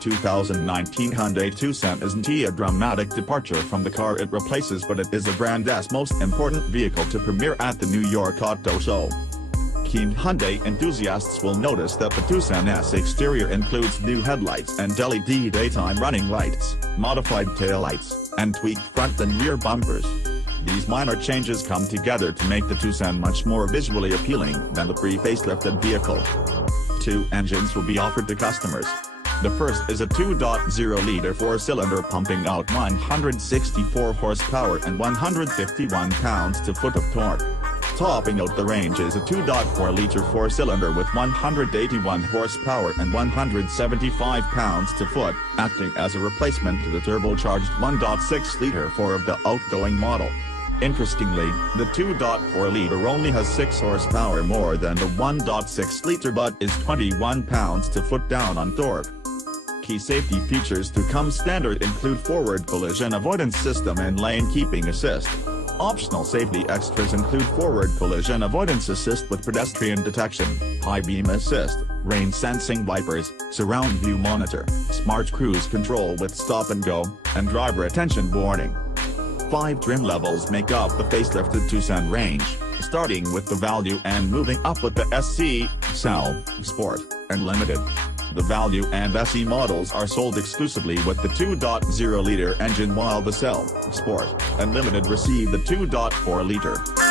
2019 Hyundai Tucson isn't a dramatic departure from the car it replaces, but it is the brand's most important vehicle to premiere at the New York Auto Show. Keen Hyundai enthusiasts will notice that the Tucson's exterior includes new headlights and LED daytime running lights, modified taillights, and tweaked front and rear bumpers. These minor changes come together to make the Tucson much more visually appealing than the pre-facelifted vehicle. Two engines will be offered to customers. The first is a 2.0-liter four-cylinder pumping out 164 horsepower and 151 pounds-to-foot of torque. Topping out the range is a 2.4-liter four-cylinder with 181 horsepower and 175 pounds-to-foot, acting as a replacement to the turbocharged 1.6-liter 4 of the outgoing model. Interestingly, the 2.4-liter only has 6 horsepower more than the 1.6-liter but is 21 pounds-to-foot down on torque. Key safety features to come standard include forward collision avoidance system and lane keeping assist. Optional safety extras include forward collision avoidance assist with pedestrian detection, high beam assist, rain sensing wipers, surround view monitor, smart cruise control with stop and go, and driver attention warning. 5 trim levels make up the facelifted Tucson range, starting with the Value and moving up with the SC, Cell, Sport, and Limited. The Value and SE models are sold exclusively with the 2.0-liter engine, while the Cell, Sport, and Limited receive the 2.4-liter.